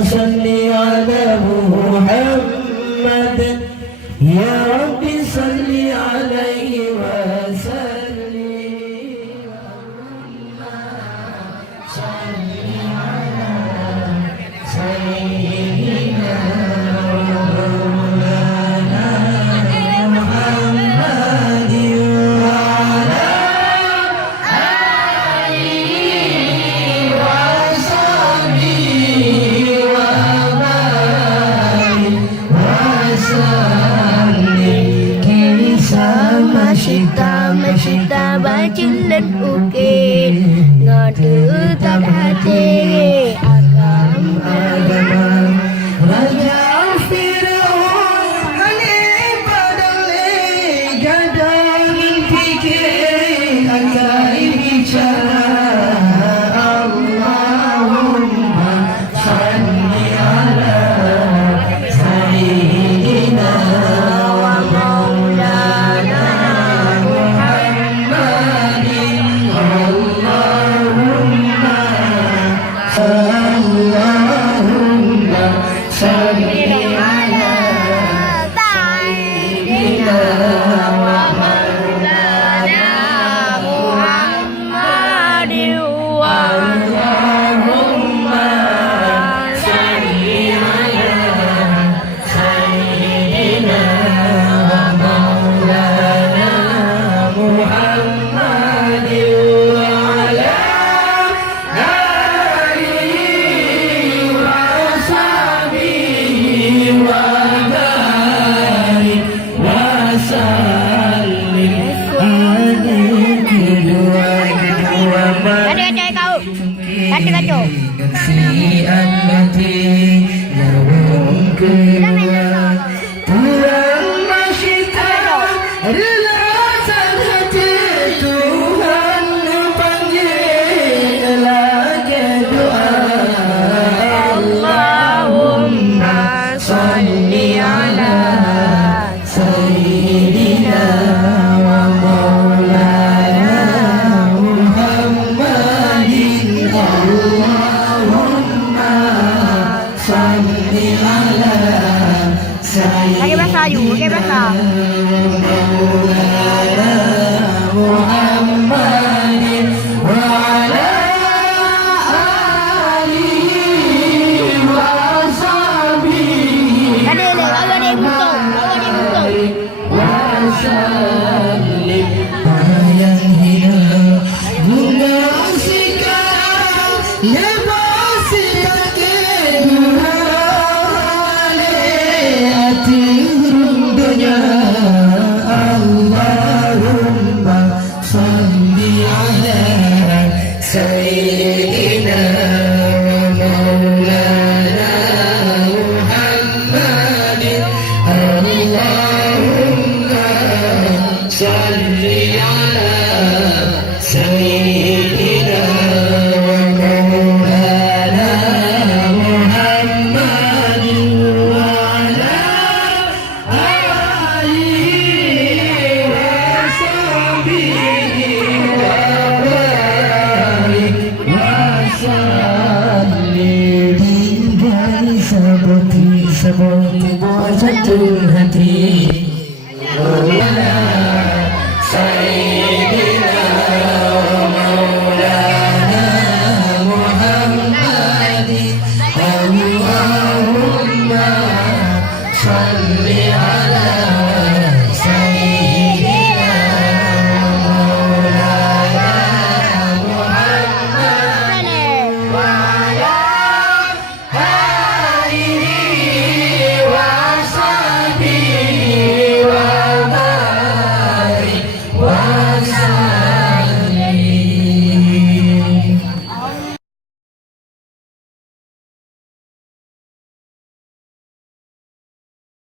صل على محمد يا رب صل عليه وسلم صل على سيدنا مولانا محمد وعلى آله وصحبه وبارك وسلم Kisah masyita bacilan ukir Ngadu tak hati agam agama Raja Fir'aun aneh padale gadang fikir angkai bicara Allahumma salli ala sayyidina wa maulana Muhammadin Allahumma salli ala sayyidina wa maulana Muhammadin wa Allahumma salli ala sayyidina wa maulana Muhammadin wa ala alihi wa sahbihi wa barik wa sallim alaihi wa Ada kau Kata Si anati Yarwum kedua Tuhan masyita Relatan hati Tuhan panggil lagi doa Allahumma salli ala Sayyidina wa maulana Muhammadin Allahumma salli ala Pakai bahasa Melayu, pakai bahasa maulana Muhammadin wa ala alihi wa sahbihi Ada yang butuh wasallim yang hilang bunga sikap lepas kedua hati dunia Allahumma salli ala sayyidina maulana Muhammadin Allahumma salli ala sayyidina wa maulana Muhammadin wa ala alihi wa sahbihi wa barik wa sallim tinggal seperti buah jatuh hati